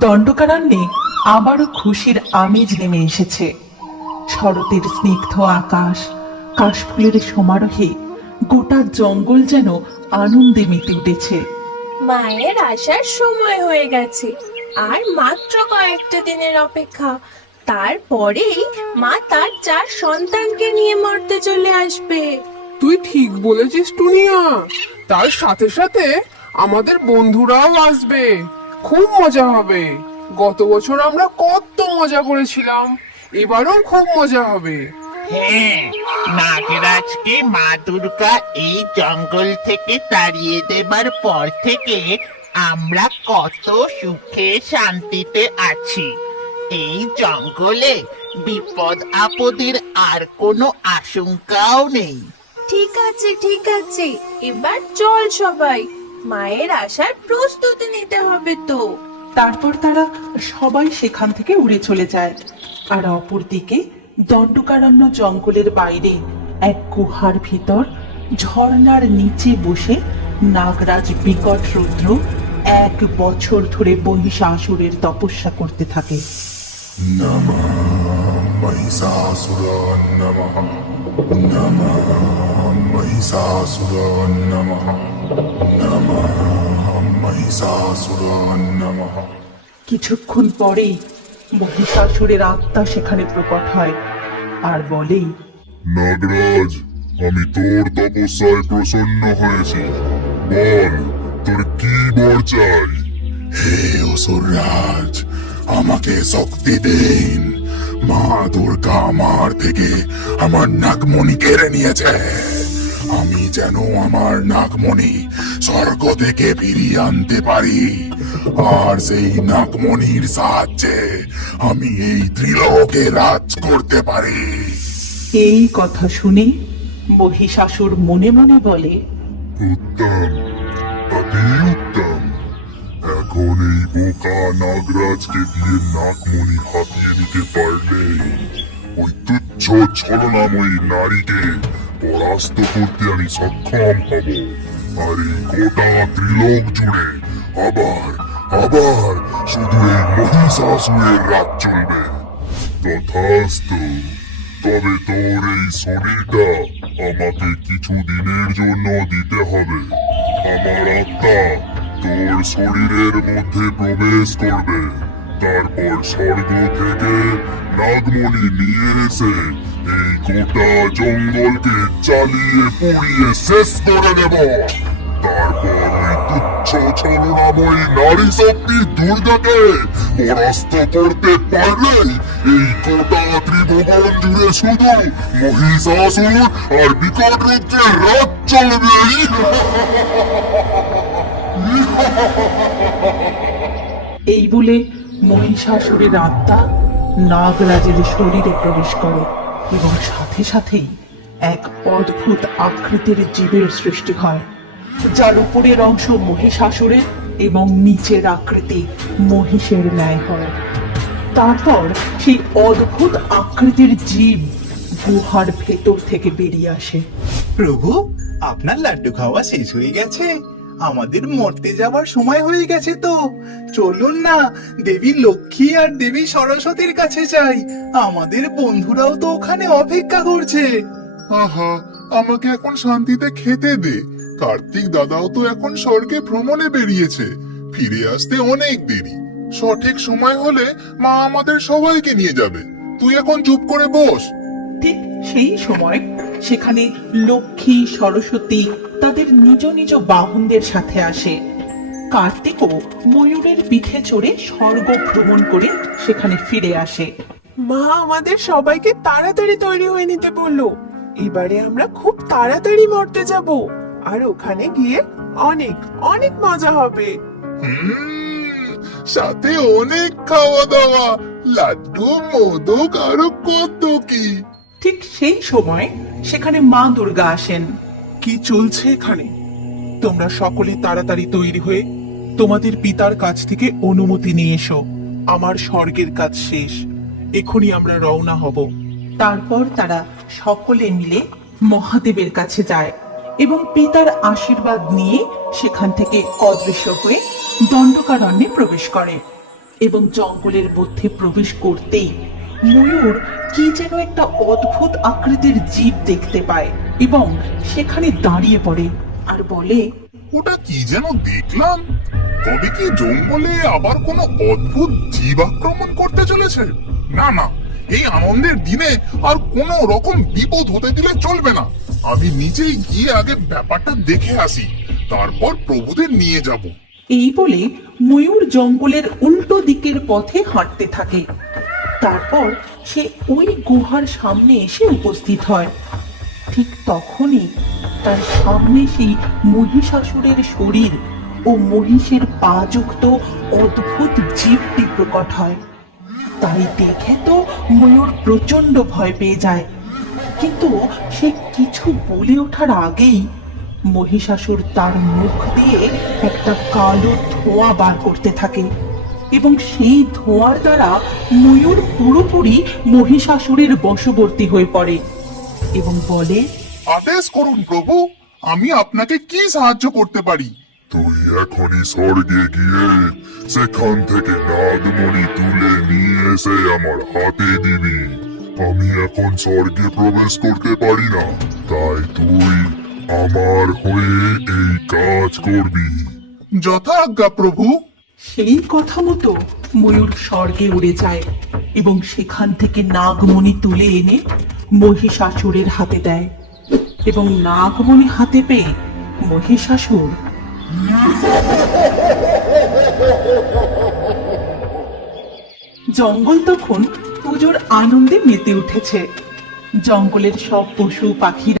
দণ্ডকারণ্যে আবারও খুশির আমেজ নেমে এসেছে। শরতের স্নিগ্ধ আকাশ, কাশফুলের সমারোহে গোটা জঙ্গল যেন আনন্দে মেতে উঠেছে। মায়ের আসার সময় হয়ে গেছে, আর মাত্র কয়েকটা দিনের অপেক্ষা। তারপরেই মা তার 4 সন্তানকে নিয়ে মর্তে চলে আসবে। তুই ঠিক বলেছিস টুনিয়া। তার সাথে সাথে আমাদের বন্ধুরাও আসবে, খুব মজা হবে। গত বছর আমরা কত মজা করেছিলাম, এবারও খুব মজা হবে। হ্যাঁ, নাগরাজকে মা দুর্গা এই জঙ্গল থেকে তাড়িয়ে দেবার পর থেকে আমরা কত সুখে শান্তিতে আছি। এই জঙ্গলে বিপদ আপদের আর কোনো আশঙ্কাও নেই। ঠিক আছে ঠিক আছে, এবার চল সবাই, মায়ের আসার প্রস্তুতি নিতে হবে তো। তারপর তারা সবাই সেখান থেকে উড়ে চলে যায়। আর অপরদিকে দণ্ডকারণ্য জঙ্গলের বাইরে এক গুহার ভিতর ঝর্ণার নিচে বসে নাগরাজ বিকট রুদ্র 1 বছর ধরে মহিষাসুরের তপস্যা করতে থাকে। नमः महिषासुराय नमः नमः महिषासुराय नमः नमः महिषासुराय नमः। কিছুক্ষণ পরেই মহিষাসুরের আত্মা সেখানে প্রকট হয় আর বলে, নাগরাজ, আমি তোর তপস্যায় প্রসন্ন হয়েছি। বল, তোর কি বর চাই? হে অসুররাজ, আমাকে শক্তি দিন। মা দুর্গা আমার থেকে আমার নাগমণি কেড়ে নিয়েছে। আমি যেন আমার নাগমণি স্বর্গ থেকে ফিরিয়ে আনতে পারি, আর সেই নাগমণির সাহায্যে আমি এই ত্রিলোকে রাজ করতে পারি। এই কথা শুনে মহিষাসুর মনে মনে বলে, উত্তম, অতি উত্তম। এখন এই বোকা নাগরাজকে দিয়ে নাগমণি হাতিয়ে নিতে পারলে ওই তুচ্ছ ছলনাময়ী নারীকে পরাস্ত করতে আমি সক্ষম হব, আর এই গোটা ত্রিলোক জুড়ে আবার আবার শুধু এই মহিষাসুরের রাজ চলবে। তথাস্তু। তবে তোর এই শরীরটা আমাকে কিছু দিনের জন্য দিতে হবে। আমার আত্মা তোর শরীরের মধ্যে প্রবেশ করবে, তারপর স্বর্গ থেকে নাগমণি নিয়ে এসে এই গোটা জঙ্গলকে চালিয়ে পুড়িয়ে শেষ করে দেব। তারপর ওই তুচ্ছ ছলনাময়ী নারী শক্তি দুর্গাকে পরাস্ত করতে পারলেই এই গোটা ত্রিভুবন জুড়ে শুধু মহিষাসুর আর বিকট রুদ্রের রাজ চলবে। এই বলে মহিষাসুরের আত্মা নাগরাজের শরীরে প্রবেশ করে এবং সাথে সাথেই এক অদ্ভুত আকৃতির জীবের সৃষ্টি হয়, যার উপরের অংশ মহিষাসুরের এবং নিচের আকৃতি মহিষের ন্যায় হয়। তারপর সেই অদ্ভুত আকৃতির জীব গুহার ভেতর থেকে বেরিয়ে আসে। প্রভু, আপনার লাড্ডু খাওয়া শেষ হয়ে গেছে, আমাদের মরতে যাবার সময় হয়ে গেছে তো। চলুন না, দেবী লক্ষ্মী আর দেবী সরস্বতীর কাছে যাই, আমাদের বন্ধুরাও তো ওখানে অপেক্ষা করছে। আহা, আমাকে এখন শান্তিতে খেতে দে। কার্তিক দাদাও তো এখন স্বর্গে ভ্রমণে বেরিয়েছে, ফিরে আসতে অনেক দেরি। সঠিক সময় হলে মা আমাদের সবাইকে নিয়ে যাবে। তুই এখন চুপ করে বস। ঠিক সেই সময় সেখানে লক্ষ্মী সরস্বতী তাদের নিজ নিজ বাহনদের সাথে আসে। কার্তিকও ময়ূরের পিঠে চড়ে স্বর্গ ভ্রমণ করে সেখানে ফিরে আসে। মা আমাদের সবাইকে তাড়াতাড়ি তৈরি হয়ে নিতে বললো। এবারে আমরা খুব তাড়াতাড়ি মরতে যাব, আর ওখানে গিয়ে অনেক অনেক মজা হবে। সাথে অনেক খাওয়া দাওয়া, লাড্ডু, মোদক, আরো কত কি। ঠিক সেই সময় সেখানে মা দুর্গা আসেন। কি চলছে এখানে? তোমরা সকলে তাড়াতাড়ি তৈরি হয়ে তোমাদের পিতার কাছ থেকে অনুমতি নিয়ে এসো। আমার স্বর্গের কাজ শেষ, এখনই আমরা রওনা হব। তারপর তারা সকলে মিলে মহাদেবের কাছে যায় এবং পিতার আশীর্বাদ নিয়ে সেখান থেকে অদৃশ্য হয়ে দণ্ডকারণ্যে প্রবেশ করে এবং জঙ্গলের মধ্যে প্রবেশ করতেই ময়ূর কি যেন একটা অদ্ভুত আকৃতির জীব দেখতে পায় এবং সেখানে দাঁড়িয়ে পড়ে আর বলে, ওটা কি যেন দেখলাম? তবে কি জঙ্গলে আবার কোনো অদ্ভুত জীব আক্রমণ করতে চলেছে? না না, এই আনন্দের দিনে আর কোনো রকম বিপদ হতে দিলে চলবে না। আমি নিজেই গিয়ে আগে ব্যাপারটা দেখে আসি, তারপর প্রভুদের নিয়ে যাব। এই বলে ময়ূর জঙ্গলের উল্টো দিকের পথে হাঁটতে থাকে। তারপর সে ওই গুহার সামনে এসে উপস্থিত হয়। ঠিক তখনই তার সামনে সেই মহিষাসুরের শরীর ও মহিষের পা যুক্ত অদ্ভুত জীবটি প্রকট হয়। তাই দেখে তো ময়ূর প্রচন্ড ভয় পেয়ে যায়, কিন্তু সে কিছু বলে ওঠার আগেই মহিষাসুর তার মুখ দিয়ে একটা কালো ধোঁয়া বার করতে থাকে এবং সেই ধোঁয়ার দ্বারা ময়ূর পুরোপুরি মহিষাসুরের বশবর্তী হয়ে পড়ে এবং বলে, আদেশ করুন প্রভু, আমি আপনাকে কি সাহায্য করতে পারি? তুই এখনই স্বর্গে গিয়ে সেখান থেকে নাগমণি তুলে নিয়ে এসে আমার হাতে দিবি। আমি এখন স্বর্গে প্রবেশ করতে পারি না, তাই তুই আমার হয়ে এই কাজ করবি। যথা আজ্ঞা প্রভু। সেই কথা মতো ময়ূর স্বর্গে উড়ে যায় এবং সেখান থেকে নাগমণি তুলে এনে মহিষাসুরের হাতে দেয় এবং নাগমণি হাতে পেয়ে মহিষাসুর জঙ্গল তখন পুজোর আনন্দে মেতে উঠেছে। জঙ্গলের সব পশু পাখিরা